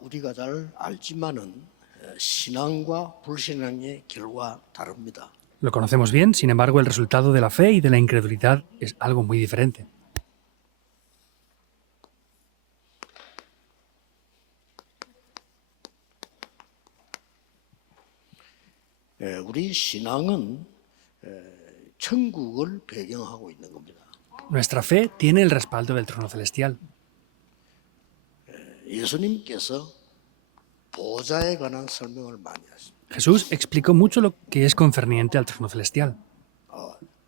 우리가 잘 알지만은 신앙과 불신앙의 결과 다릅니다. Lo conocemos bien, sin embargo, el resultado de la fe y de la incredulidad es algo muy diferente. 우리 신앙은 천국을 배경하고 있는 겁니다. Nuestra fe tiene el respaldo del trono celestial. 예수님께서 보좌에 관한 설명을 많이 하십니다. Jesús explicó mucho lo que es concerniente al trono celestial.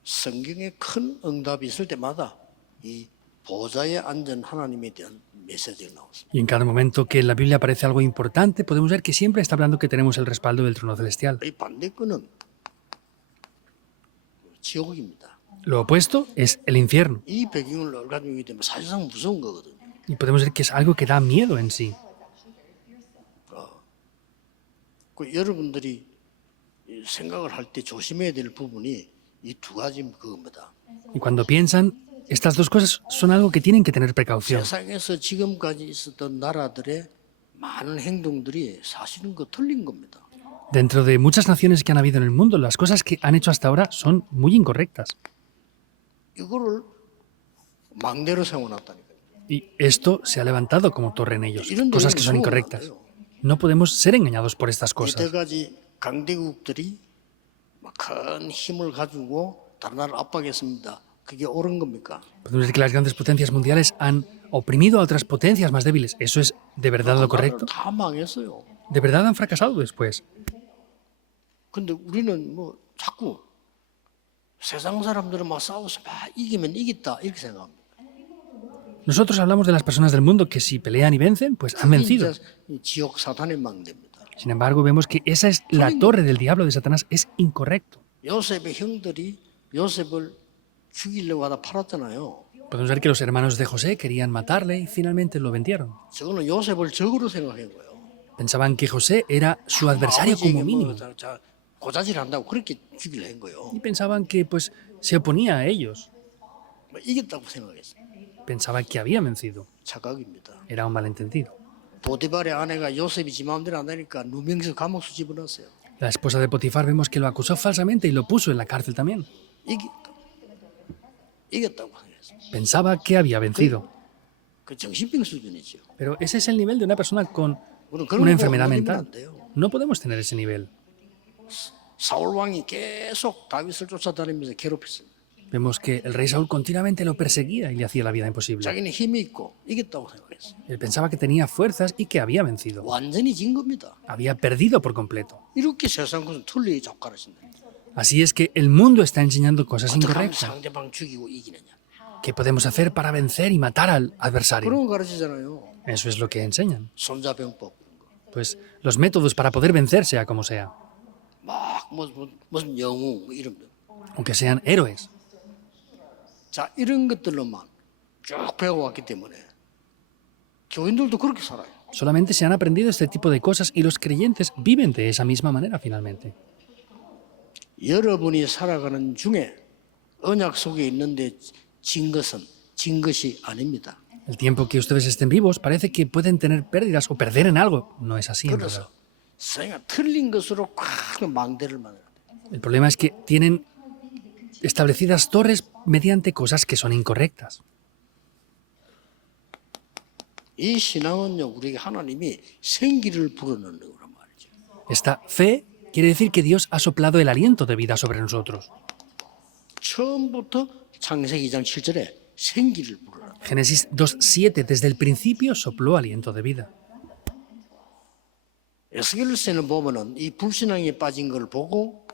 성경에 큰 응답이 있을 때마다 이 보좌에 앉은 하나님에 대한 메시지가 나왔습니다. Y en cada momento que en la Biblia aparece algo importante, podemos ver que siempre está hablando que tenemos el respaldo del trono celestial. 이 반대권은 지옥입니다. Lo opuesto es el infierno. 이 배경을 가지고 있기 때문에 사실상 무서운 거거든요. Y podemos ver que es algo que da miedo en sí. 여러분들이 생각을 할 때 조심해야 될 부분이 이 두 가지 그겁니다. Y cuando piensan, estas dos cosas son algo que tienen que tener precaución. 세상에서 지금까지 있었던 나라들의 많은 행동들이 사실은 그 틀린 겁니다. Dentro de muchas naciones que han habido en el mundo, las cosas que han hecho hasta ahora son muy incorrectas. 이거를 망대로 세워놨다니까요. Y esto se ha levantado como torre en ellos, 이런 cosas 데는 que son 무서워요. incorrectas. No podemos ser engañados por estas cosas. 이때까지 강대국들이 큰 힘을 가지고 다른 나라를 압박했습니다. 그게 옳은 겁니까? Podemos decir que las grandes potencias mundiales han oprimido a otras potencias más débiles. ¿Eso es de verdad lo correcto? 다 망했어요. ¿De verdad han fracasado después? 근데 우리는 뭐 자꾸 세상 사람들은 막 싸워서 막 이기면 이겼다 이렇게 생각합니다. Nosotros hablamos de las personas del mundo que si pelean y vencen, pues han 그게 vencido. 이제 지옥 사탄의 망대입니다. Sin embargo, vemos que esa es la torre del diablo de Satanás. Es incorrecto. 요셉의 형들이 요셉을 죽이려고 하다 팔았잖아요. Podemos ver que los hermanos de José querían matarle y finalmente lo vendieron. 저거는 요셉을 적으로 생각한 거예요. Pensaban que José era su adversario como 아버지에게 mínimo. 고자질 한다고 그렇게 죽이려 한 거예요. Y pensaban que pues se oponía a ellos. 이겼다고 생각했어요. Pensaba que había vencido. 착각입니다. Era un malentendido. 보디발의 아내가 요셉이 지 마음대로 안 되니까 누명해서 감옥수 집어넣었어요. La esposa de Potifar vemos que lo acusó falsamente y lo puso en la cárcel también. 이겼다고 생각했어요. Pensaba que había vencido. 그 정신병 수준이죠. Pero ese es el nivel de una persona con 우리는 una 그런 거 enfermedad 건드리면 mental. 안 돼요. No podemos tener ese nivel. 사울 왕이 계속 다윗을 쫓아다니면서 괴롭혔어요. Vemos que el rey Saúl continuamente lo perseguía y le hacía la vida imposible. 자기는 힘이 있고 이겼다고 생각했어요. Él pensaba que tenía fuerzas y que había vencido. 완전히 진 겁니다. Había perdido por completo. 이렇게 세상 것은 틀리게 자꾸 가르친다. Así es que el mundo está enseñando cosas 어떻게 하면 incorrectas. 상대방 죽이고 이기느냐. ¿Qué podemos hacer para vencer y matar al adversario? 그런 거 가르치잖아요. Eso es lo que enseñan. 손자병법. Pues los métodos para poder vencer, sea como sea, 막 무슨 영웅 이런 거. aunque sean héroes. 자, 이런 것들로만 쭉 배워왔기 때문에 교인들도 그렇게 살아요. Solamente se han aprendido este tipo de cosas y los creyentes viven de esa misma manera finalmente. 여러분이 살아가는 중에 언약 속에 있는데 진 것이 아닙니다. El tiempo que ustedes estén vivos parece que pueden tener pérdidas o perder en algo. No es así, en verdad. 그래서 생각 틀린 것으로 꽉 망대를 만들어요. El problema es que tienen establecidas torres mediante cosas que son incorrectas. 이 신앙은요, 우리에게 하나님이 생기를 불어넣는 거란 말이죠. Esta fe quiere decir que Dios ha soplado el aliento de vida sobre nosotros. 처음부터 창세기 2장 7절에 생기를 불어넣어요. Génesis 2:7, desde el principio sopló aliento de vida. 에스겔서는 보면은 이 불신앙에 빠진 걸 보고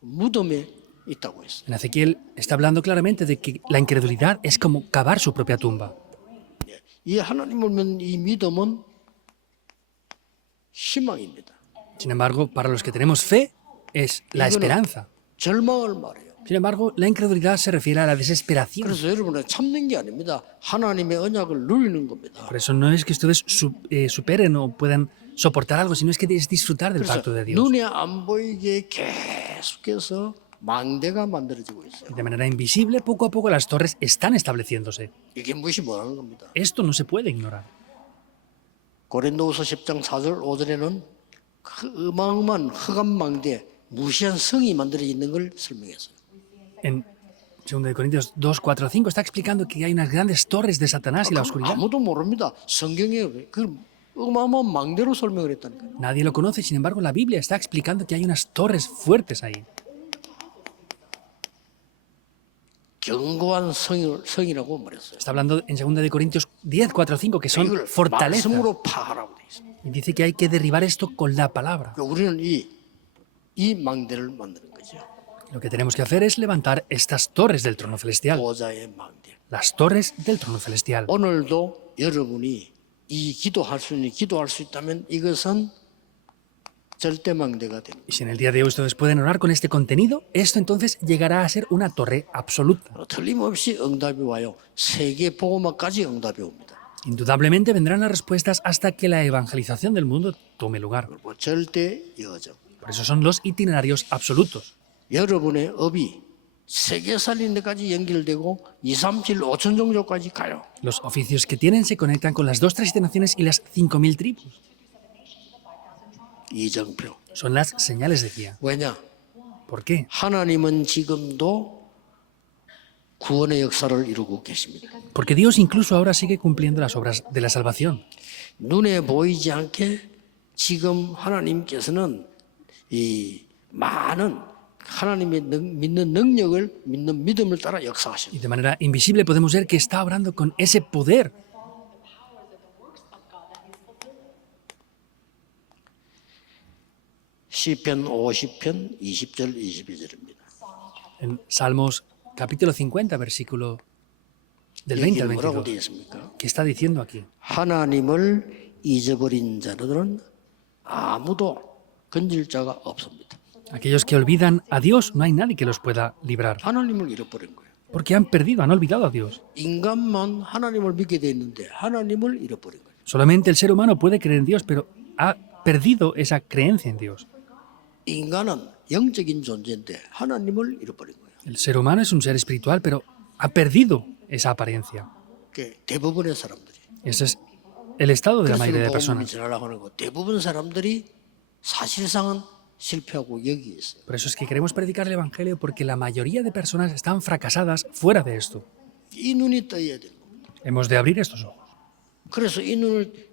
무덤에 있다고 했어요. En Ezequiel está hablando claramente de que la incredulidad es como cavar su propia tumba. 이 하나님을 믿는 이 믿음은 희망입니다. Sin embargo, para los que tenemos fe, es la esperanza. 절망을 말해요. Sin embargo, la incredulidad se refiere a la desesperación. 그래서 여러분은 참는 게 아닙니다. 하나님의 언약을 누리는 겁니다. Por eso no es que ustedes superen o puedan soportar algo, sino es que es disfrutar del 그래서 pacto de Dios. 눈에 안 보이게 계속해서 망대가 만들어지고 있어요. De manera invisible, poco a poco las torres están estableciéndose. 이게 무시 못하는 겁니다. Esto no se puede ignorar. 고린도후서 10장 4절 5절에는 그 어마어마한 흑암망대 무시한 성이 만들어 있는 걸 설명했어요. En 2 de Corintios 2, 4, 5 está explicando que hay unas grandes torres de Satanás y la oscuridad. 아무도 모릅니다. 성경에 그 어마어마한 망대로 설명을 했다니까요. Nadie lo conoce, sin embargo la Biblia está explicando que hay unas torres fuertes ahí. 견고한 성이라고 말했어요. Está hablando en 2 de Corintios 10, 4, 5 que son 이걸 fortalezas. 말씀으로 파하라고 돼 있어요. Y dice que hay que derribar esto con la palabra. 그러니까 우리는 이 망대를 만드는 거죠. Lo que tenemos que hacer es levantar estas torres del trono celestial. 보좌의 망대. Las torres del trono celestial. 오늘도 여러분이 이 기도할 수 있다면 이것은 절대 망대가 됩니다. Y si en el día de hoy ustedes pueden orar con este contenido, esto entonces llegará a ser una torre absoluta. 틀림없이 응답이 와요. 세계 복음화까지 응답이 옵니다. Indudablemente vendrán las respuestas hasta que la evangelización del mundo tome lugar. 그리고 절대 여정. Por eso son los itinerarios absolutos. 여러분의 업이 세계 살리는 데까지 연결되고 2, 3, 7, 5천 종족까지 가요. Los oficios que tienen se conectan con las 2 naciones y las 5.000 tribus. 이정표. Son las señales, decía. 왜냐? ¿Por qué? 하나님은 지금도 구원의 역사를 이루고 계십니다. Porque Dios incluso ahora sigue cumpliendo las obras de la salvación. 눈에 보이지 않게 지금 하나님께서는 이 많은 하나님의 믿는 능력을 믿는 믿음을 따라 Y 역사하십니다. de manera invisible podemos ver que está obrando con ese poder. 시편 50편 20절 22절입니다. En Salmos capítulo 50, versículo del 20 여기 al 뭐라고 22. 되어 있습니까? ¿Qué está diciendo aquí? 하나님을 잊어버린 자들은 아무도 건질 자가 없습니다. Aquellos que olvidan a Dios, no hay nadie que los pueda librar. 하나님을 잃어버린 거예요. Porque han perdido, han olvidado a Dios. 인간만 하나님을 믿게 돼 있는데 하나님을 잃어버린 거예요. Solamente el ser humano puede creer en Dios, pero ha perdido esa creencia en Dios. 인간은 영적인 존재인데 하나님을 잃어버린 거예요. El ser humano es un ser espiritual, pero ha perdido esa apariencia. 그게 대부분의 사람들이. Ese es el estado de la 그래서 mayoría de 복음이 personas. 전하려고 하는 거. 대부분 사람들이 사실상은 실패하고 여기 있어요. Por eso es que queremos predicar el Evangelio, porque la mayoría de personas están fracasadas fuera de esto. 이 눈이 떠야 돼요. Hemos de abrir estos ojos. 그래서 이 눈을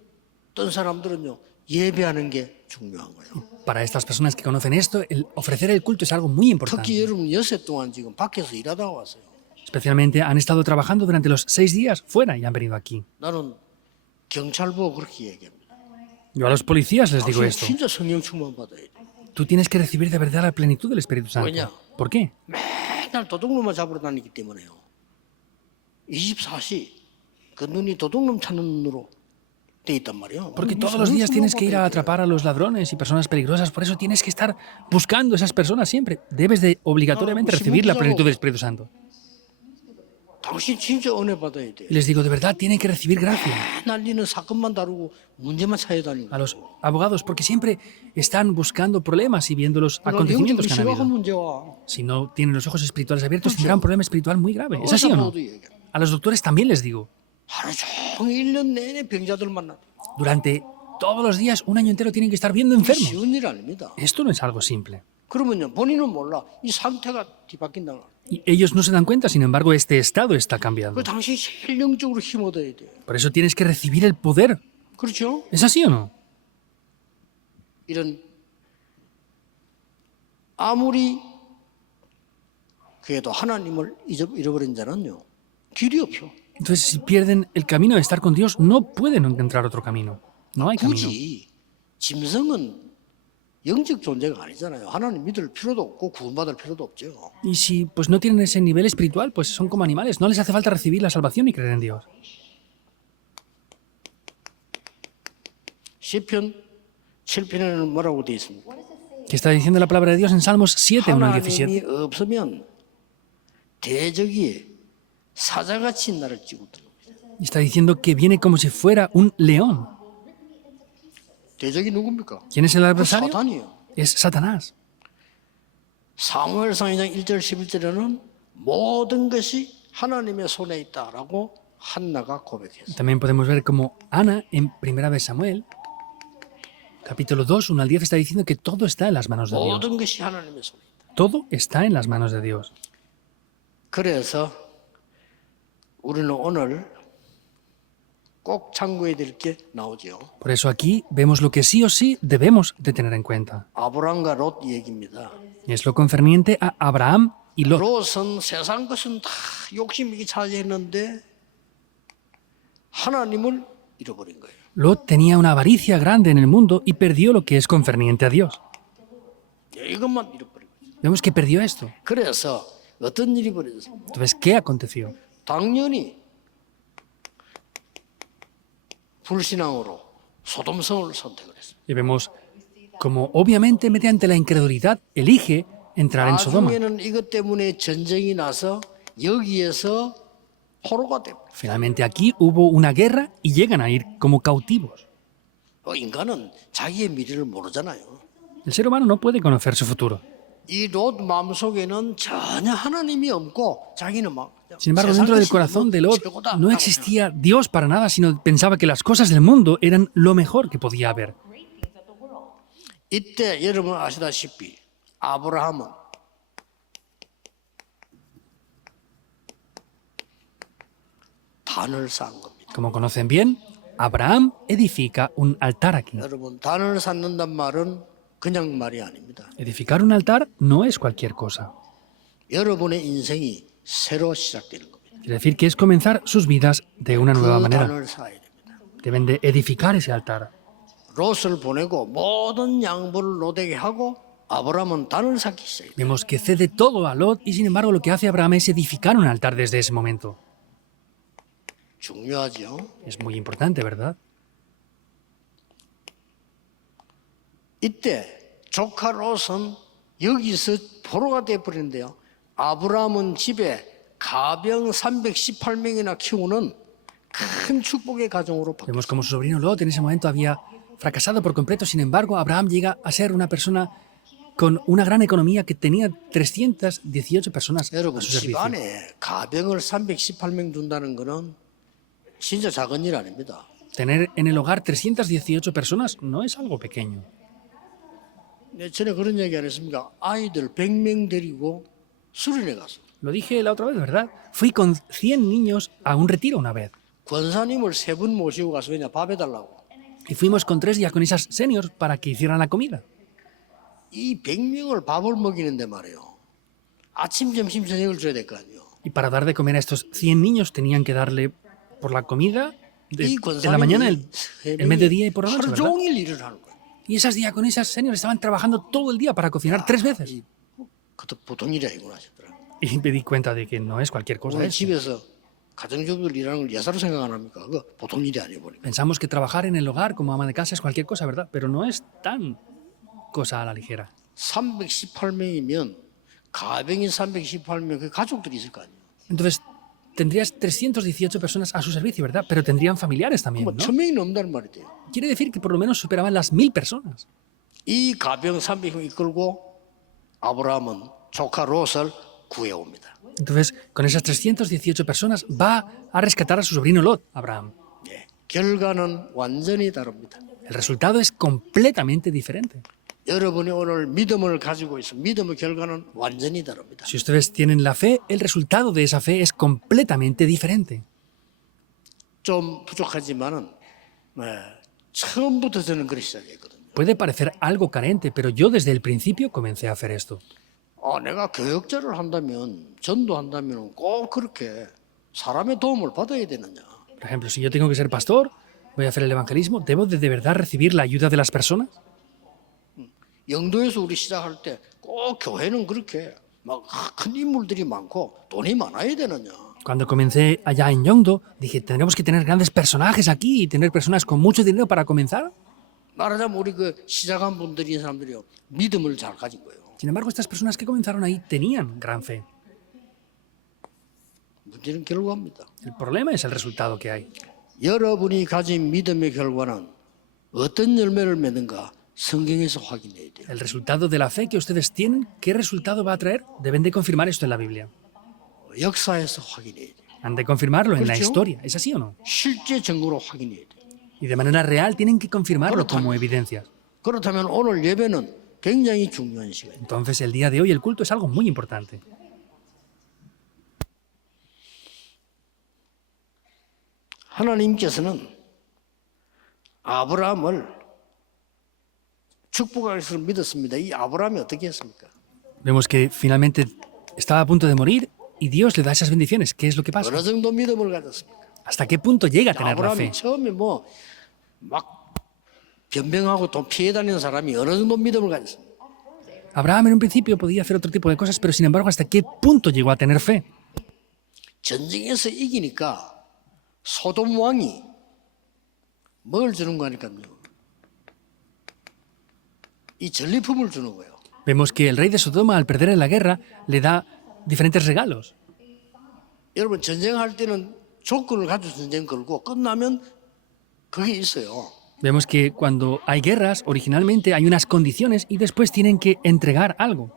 뜬 사람들은요 예배하는 게 중요한 거예요. Para estas personas que conocen esto, el ofrecer el culto es algo muy importante. 특히 여러분 여세 동안 지금 밖에서 일하다가 왔어요. Especialmente han estado trabajando durante los 6 días fuera y han venido aquí. 나는 경찰보고 그렇게 얘기합니다. Yo a los policías les digo 당신 esto. 진짜 성령 충만 받아야 돼. Tú tienes que recibir de verdad la plenitud del Espíritu Santo. Bueno. ¿Por qué? 맨날 도둑놈만 잡으러 다니기 때문에요. 24시 그 눈이 도둑놈 찾는 눈으로 돼 있단 말이에요. Porque todos los días tienes que ir a atrapar a los ladrones y personas peligrosas. Por eso tienes que estar buscando a esas personas siempre. Debes de obligatoriamente recibir la plenitud del Espíritu Santo. 당신 진짜 은혜 받아야 돼. Y les digo, de verdad, tienen que recibir gracia. 맨날 니는 사건만 다루고 문제만 찾아 다니고. A los abogados, porque siempre están buscando problemas y viendo los 영적으로 acontecimientos que han 심각한 habido. 문제와 Si no tienen los ojos espirituales abiertos, tendrán un problema espiritual muy grave. ¿Es así o no? 의사보고도 얘기해. A los doctores también les digo, 하루 종일 1년 내내 병자들 만나. durante todos los días, un año entero, tienen que estar viendo enfermos. 쉬운 일 아닙니다. Esto no es algo simple. 그러면요 본인은 몰라. 이 상태가 뒤바뀐다는 거. Y ellos no se dan cuenta, sin embargo, este estado está cambiando. 그 당신 제일 영적으로 힘 얻어야 돼. Por eso tienes que recibir el poder. 그렇죠? ¿Es así o no? 이런 아무리 그래도 하나님을 잃어버린 자는요 길이 없어. Entonces, si pierden el camino de estar con Dios, no pueden encontrar otro camino. No hay camino. 굳이 짐승은 영적 존재가 아니잖아요. 하나님 믿을 필요도 없고 구원받을 필요도 없죠. Y si pues no tienen ese nivel espiritual, pues son como animales. No les hace falta recibir la salvación y creer en Dios. 시편 7편에는 뭐라고 되어 있습니까? ¿Qué está diciendo la palabra de Dios en Salmos 7, 1 al 17? 하나님이 없으면 대적이 사자같이 나를 찌고 들어옵니다. Y está diciendo que viene como si fuera un león. 대적이 누굽니까? ¿Quién es el 그 adversario? 사단이에요. Es Satanás. 사무엘상 2장 1절 11절에는 모든 것이 하나님의 손에 있다라고 한나가 고백했어요. También podemos ver como Ana, en Primera de Samuel, capítulo 2, 1 al 10, está diciendo que todo está en las manos de Dios. 모든 것이 하나님의 손에 있다. Todo está en las manos de Dios. 그래서 우리는 오늘 꼭 참고해야 될 게 나오죠. Por eso aquí vemos lo que sí o sí debemos de tener en cuenta. 아브람과 롯 얘기입니다. Y es lo concerniente a Abraham y Lot. 롯은 세상 것은 다 욕심이 차지했는데 하나님을 잃어버린 거예요. Lot tenía una avaricia grande en el mundo y perdió lo que es concerniente a Dios. 이것만 잃어버린 거예요. Vemos que perdió esto. 그래서 어떤 일이 벌어졌어요? Entonces, ¿qué aconteció? 당연히 불신앙으로 소돔성을 선택을 했어요. Y vemos como obviamente mediante la incredulidad elige entrar en Sodoma. 나중에는 이것 때문에 전쟁이 나서 여기에서 포로가 되고 Finalmente aquí hubo una guerra y llegan a ir como cautivos. 인간은 자기의 미래를 모르잖아요. El ser humano no puede conocer su futuro. 이 롯 마음속에는 전혀 하나님이 없고 자기는 막 Sin embargo, dentro del corazón de Lot no existía Dios para nada, sino pensaba que las cosas del mundo eran lo mejor que podía haber. 이때 여러분 아시다시피 아브라함은 단을 쌓은 겁니다. Como conocen bien, Abraham edifica un altar aquí. 여러분 단을 쌓는단 말은 그냥 말이 아닙니다. Edificar un altar no es cualquier cosa. 여러분의 인생이 새로 시작되는 겁니다. Quiere decir que es comenzar sus vidas de una nueva 그 manera. 단을 쌓아야 됩니다. Deben de edificar ese altar. 롯을 보내고 모든 양보를 롯에게 하고 아브라함은 단을 쌓기 시작해요. Vemos que cede todo a Lot y sin embargo lo que hace Abraham es edificar un altar desde ese momento. 중요하죠. Es muy importante, ¿verdad? 이때 조카 롯은 여기서 포로가 되어버리는데요. 아브라함은 집에 가병 318명이나 키우는 큰 축복의 가정으로 바뀌었어요. Vemos como su sobrino Lot en ese momento había fracasado por completo. Sin embargo, Abraham llega a ser una persona con una gran economía que tenía 318 personas a 여러분 su servicio. 집안에 가병을 318명 둔다는 거는 진짜 작은 일 아닙니다. Tener en el hogar 318 personas no es algo pequeño. 네, 전에 그런 얘기 안 했습니까? 아이들 100명 데리고 수련회 갔어. Lo dije la otra vez, ¿verdad? Fui con 100 niños a un retiro una vez. 권사님을 3분 모시고 가서 그냥 밥 해달라고. Y fuimos con 3 diaconisas seniors para que hicieran la comida. 이 100명을 밥을 먹이는데 말이에요. 아침, 점심, 저녁을 줘야 될 거 아니에요. Y para dar de comer a estos 100 niños tenían que darle por la comida 이 en la mañana, el mediodía y por la noche, 하루 ¿verdad? 종일 일을 하는 거예요. Y esas diaconisas seniors estaban trabajando todo el día para cocinar 3 veces. 이, 그것도 보통 일이 아니구나 하시더라고요. Y me di cuenta de que no es cualquier cosa 오늘 eso. 집에서 가정주부들 일하는 걸 예사로 생각 안 합니까? 그거 보통 일이 아니에요. 보니까. Pensamos que trabajar en el hogar como ama de casa es cualquier cosa, ¿verdad? Pero no es tan cosa a la ligera. 318명이면 가병이 318명 그 가족들이 있을 거 아니에요. Entonces, tendrías 318 personas a su servicio, ¿verdad? Pero tendrían familiares también, 뭐 ¿no? 1000명이 넘는다는 말이 돼요. Quiere decir que por lo menos superaban las 1000 personas. 이 가병 300명 이끌고 아브라함은 조카 롯을 구해옵니다. Entonces, con esas 318 personas va a rescatar a su sobrino Lot, Abraham. 예, 결과는 완전히 다릅니다. El resultado es completamente diferente. 여러분이 오늘 믿음을 가지고 있어 믿음의 결과는 완전히 다릅니다. Si ustedes tienen la fe, el resultado de esa fe es completamente diferente. 좀 부족하지만은 처음부터 저는 그렇게 시작했거든요. Puede parecer algo carente, pero yo desde el principio comencé a hacer esto. 내가 교역자를 한다면 전도한다면 꼭 그렇게 사람의 도움을 받아야 되느냐? Por ejemplo, si yo tengo que ser pastor, voy a hacer el evangelismo, ¿debo de verdad recibir la ayuda de las personas? 영도에서 우리 시작할 때 꼭 교회는 그렇게 막 큰 인물들이 많고 돈이 많아야 되느냐? Cuando comencé allá en Yongdo, dije, ¿tendremos que tener grandes personajes aquí y tener personas con mucho dinero para comenzar? 말하자면 우리 그 시작한 분들이 이 사람들이요 믿음을 잘 가진 거예요. Sin embargo, estas personas que comenzaron ahí tenían gran fe. 문제는 결과입니다. El problema es el resultado que hay. 여러분이 가진 믿음의 결과는 어떤 열매를 맺는가 성경에서 확인해야 돼요. El resultado de la fe que ustedes tienen, ¿qué resultado va a traer? Deben de confirmar esto en la Biblia. 역사에서 확인해야 돼요. Han de confirmarlo en la ¿Correcto? historia. ¿Es así o no? 실제 증거로 확인해야 돼. Y de manera real tienen que confirmarlo Correcto. como evidencias. 그렇다면 오늘 예배는 굉장히 중요한 시간이에요. Entonces el día de hoy el culto es algo muy importante. 하나님께서는 아브라함을 축복할 것을 믿었습니다. 이 아브라함이 어떻게 했습니까? Vemos que finalmente estaba a punto de morir y Dios le da esas bendiciones. ¿Qué es lo que pasa? 어느 정도 믿음을 가졌습니까? ¿Hasta qué punto llega a tener la fe? 아브라함이 처음에 뭐 막 변병하고 돈 피해 다니는 사람이 어느 정도 믿음을 가졌습니까? Abraham en un principio podía hacer otro tipo de cosas, pero sin embargo, ¿hasta qué punto llegó a tener fe? 전쟁에서 이기니까 소돔 왕이 뭘 주는 거니까요? 이 전리품을 주는 거예요. Vemos que el rey de Sodoma, al perder en la guerra, le da diferentes regalos. 여러분 전쟁할 때는 조건을 가지고 전쟁 걸고 끝나면 그게 있어요. Vemos que cuando hay guerras, originalmente hay unas condiciones y después tienen que entregar algo.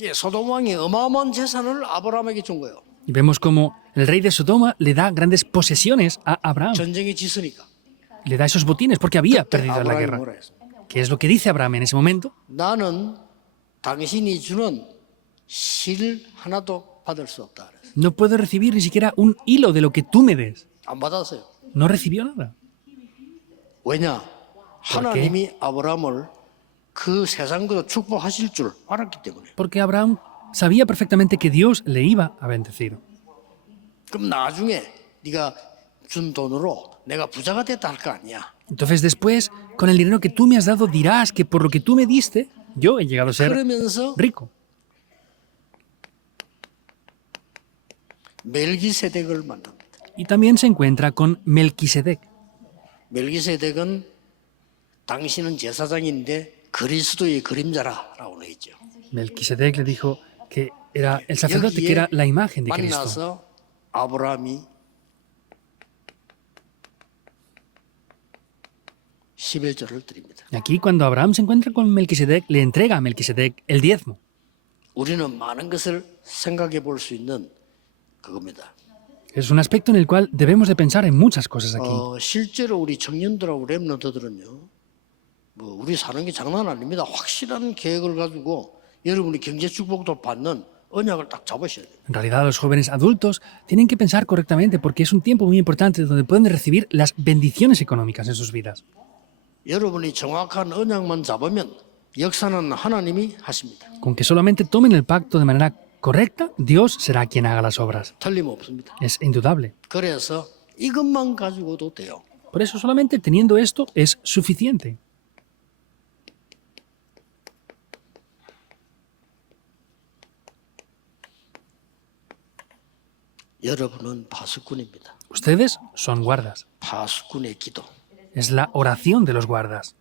예, 소돔 왕이 어마어마한 재산을 아브라함에게 준 거예요. Y vemos como el rey de Sodoma le da grandes posesiones a Abraham. 전쟁에 지으니까. Le da esos botines porque había 그때 perdido la 아브라함이 guerra. 뭐라 했어? ¿Qué es lo que dice Abraham en ese momento? 나는 당신이 주는 실 하나도 받을 수 없다. 그랬어. No puedo recibir ni siquiera un hilo de lo que tú me des. 안 받았어요. No recibió nada. 왜냐? 하나님이 아브라함을 그 세상보다 축복하실 줄 알았기 때문에. Porque Abraham sabía perfectamente que Dios le iba a bendecir. 그럼 나중에 네가 준 돈으로 내가 부자가 됐다 할 거 아니야. Entonces después, con el dinero que tú me has dado, dirás que por lo que tú me diste, yo he llegado a ser 그러면서 rico. 멜기세덱을 만납니다. Y también se encuentra con Melquisedec. 멜기세덱은 당신은 제사장인데 그리스도의 그림자라라고 했죠. Melquisedec le dijo que era el sacerdote, que era la imagen de Cristo. 만나서 아브라함이 11절을 드립니다. Y aquí, cuando Abraham se encuentra con Melquisedec, le entrega a Melquisedec el diezmo. 우리는 많은 것을 생각해 볼 수 있는 그겁니다. Es un aspecto en el cual debemos de pensar en muchas cosas aquí. 실제로 우리 청년들하고 랩런트들은요, 뭐 우리 사는 게 장난 아닙니다. 확실한 계획을 가지고 여러분이 경제 축복도 받는 언약을 딱 잡으셔야 돼요. En realidad, los jóvenes adultos tienen que pensar correctamente porque es un tiempo muy importante donde pueden recibir las bendiciones económicas en sus vidas. 여러분이 정확한 언약만 잡으면 역사는 하나님이 하십니다. Con que solamente tomen el pacto de manera correcta, Dios será quien haga las obras. 틀림없습니다. Es indudable. 그래서 이것만 가지고도 돼요. Por eso solamente teniendo esto es suficiente. 여러분은 파수꾼입니다. Ustedes son guardas. 파수꾼의 기도. Es la oración de los guardas.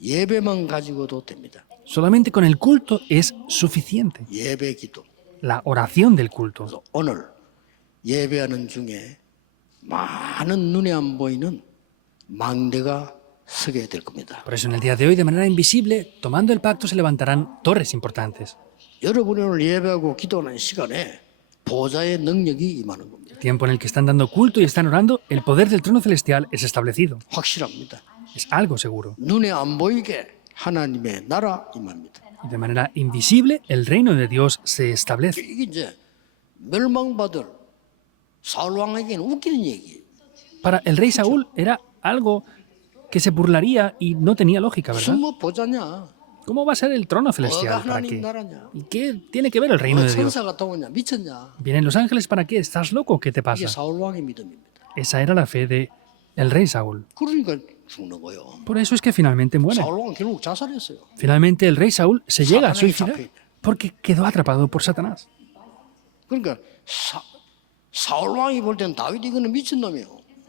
예배만 가지고도 됩니다. Solamente con el culto es suficiente. 예배 기도. La oración del culto. 그래서 오늘 예배하는 중에 많은 눈에 안 보이는 망대가 서게 될 겁니다. Por eso en el día de hoy, de manera invisible, tomando el pacto, se levantarán torres importantes. 여러분이 오늘 예배하고 기도하는 시간에 보좌의 능력이 임하는 겁니다. El tiempo en el que están dando culto y están orando, el poder del trono celestial es establecido. 확실합니다. Es algo seguro. 눈에 안 보이게 하나님의 나라 임합니다. Y de manera invisible, el reino de Dios se establece. 이게 이제 멸망받을 사울 왕에게는 웃기는 얘기예요. Para el rey Saúl era algo que se burlaría y no tenía lógica, ¿verdad? 무슨 뭐 보자냐? ¿Cómo va a ser el trono 뭐가 celestial? ¿Para 하나님 qué? 나라냐? ¿Y qué tiene que ver el reino 뭐 de Dios? 천사 갔다 오냐? 미쳤냐? ¿Vienen los ángeles para qué? ¿Estás loco? ¿Qué te 이게 pasa? 사울 왕의 믿음입니다. Esa era la fe de el rey Saúl. 그러니까 죽는 거예요. Por eso es que finalmente muere. 사울 왕 결국 자살했어요. Finalmente el rey Saúl se llega a Satanás suicidar 잡혀. porque quedó atrapado por Satanás. 그러니까 사울 왕이 볼 때는 다윗 이거는 미친놈이에요.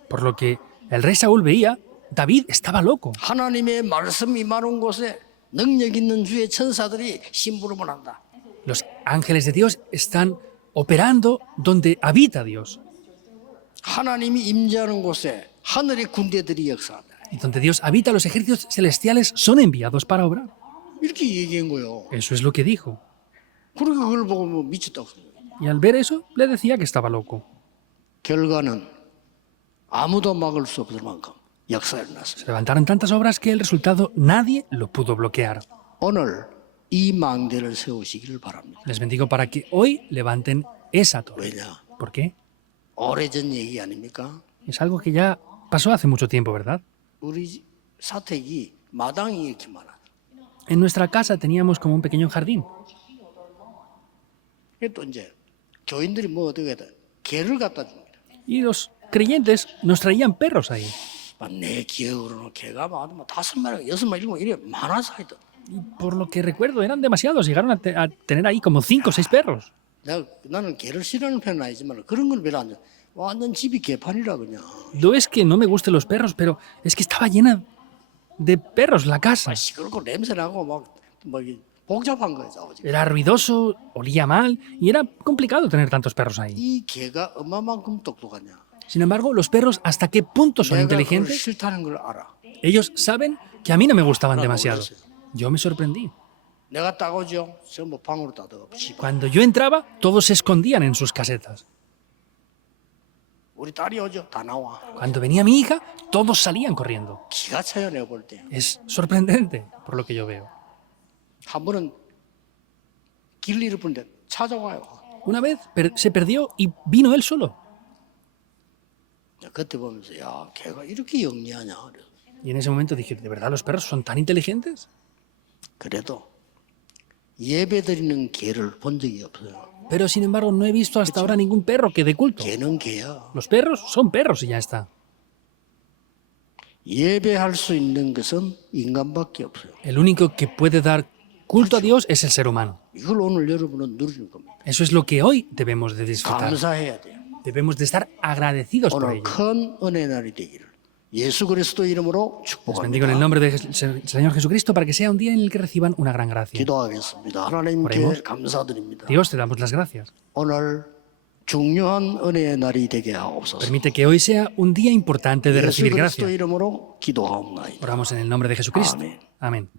Por lo que el rey Saúl veía, David estaba loco. 하나님의 말씀이 임하는 곳에 능력 있는 주의 천사들이 심부름을 한다. Los ángeles de Dios están operando donde habita Dios. 하나님이 임재하는 곳에 하늘의 군대들이 역사한다. Y donde Dios habita, los ejércitos celestiales son enviados para obrar. 이렇게 얘기한 거예요. Eso es lo que dijo. 그러니까 그걸 보고 뭐 미쳤다고 생각해요. Y al ver eso, le decía que estaba loco. 결과는 아무도 막을 수 없을 만큼 역사가 Se 일어났습니다. levantaron tantas obras que el resultado nadie lo pudo bloquear. 오늘 이 망대를 세우시기를 바랍니다. Les bendigo para que hoy levanten esa torre. 왜냐? ¿Por qué? 오래전 얘기 아닙니까? Es algo que ya pasó hace mucho tiempo, ¿verdad? 우리 사택이 마당이 이렇게 많아. En nuestra casa teníamos como un pequeño jardín. 또 이제 교인들이 뭐 어떻게 돼? 개를 갖다 줍니다. Y los creyentes nos traían perros ahí. 내 기억으로는 개가 막 5마리, 6마리, 7마리 이래 많아서 하여튼. Y por lo que recuerdo, eran demasiados. Llegaron a tener ahí como 5 o 6 perros. 나는 개를 싫어하는 편은 아니지만 그런 건 별로 안 좋아. 완전 집이 개판이라 그냥. No es que no me gusten los perros, pero es que estaba llena de perros la casa. 시끄럽고 냄새 나고 막 이게 복잡한 거죠. 지금. Era ruidoso, olía mal y era complicado tener tantos perros ahí. 이 개가 얼마만큼 똑똑하냐. Sin embargo, los perros, ¿hasta qué punto son 내가 그걸 inteligentes? 싫다는 걸 알아. Ellos saben que a mí no me gustaban Claro, demasiado. por eso. Yo me sorprendí. 내가 따고죠. 전부 방으로 따도 집. Cuando yo entraba, todos se escondían en sus casetas. 우리 딸이 오죠. 다 나와. Cuando venía mi hija, todos salían corriendo. 기가 차요 내가 볼 때. Es sorprendente, por lo que yo veo. 한 번은 길 잃어버린데 찾아와요. Una vez se perdió y vino él solo. 그때 보면서 야 개가 이렇게 영리하냐. 그래서. Y en ese momento dije, ¿de verdad los perros son tan inteligentes? 그래도 예배드리는 개를 본 적이 없어요. Pero sin embargo, no he visto hasta ahora ningún perro que dé culto. 개는 개야. Los perros son perros y ya está. 예배할 수 있는 것은 인간밖에 없어요. El único que puede dar culto a Dios es el ser humano. 이걸 오늘 여러분은 누리는 겁니다. Eso es lo que hoy debemos de disfrutar. 감사해야 돼요. Debemos de estar agradecidos por 오늘 ello. 큰 은혜 날이 되기를 예수 그리스도 이름으로 Les bendigo en el 축복합니다. nombre del Señor Jesucristo para que sea un día en el que reciban una gran gracia. 기도하겠습니다. 하나님께 Oremos. 감사드립니다. Dios, te damos las gracias. 오늘 중요한 은혜의 날이 되게 하옵소서. Permite que hoy sea un día importante de 예수 recibir 그리스도 gracia. 이름으로 기도하옵나이다. Oramos en el nombre de Jesucristo. Amén. Amén.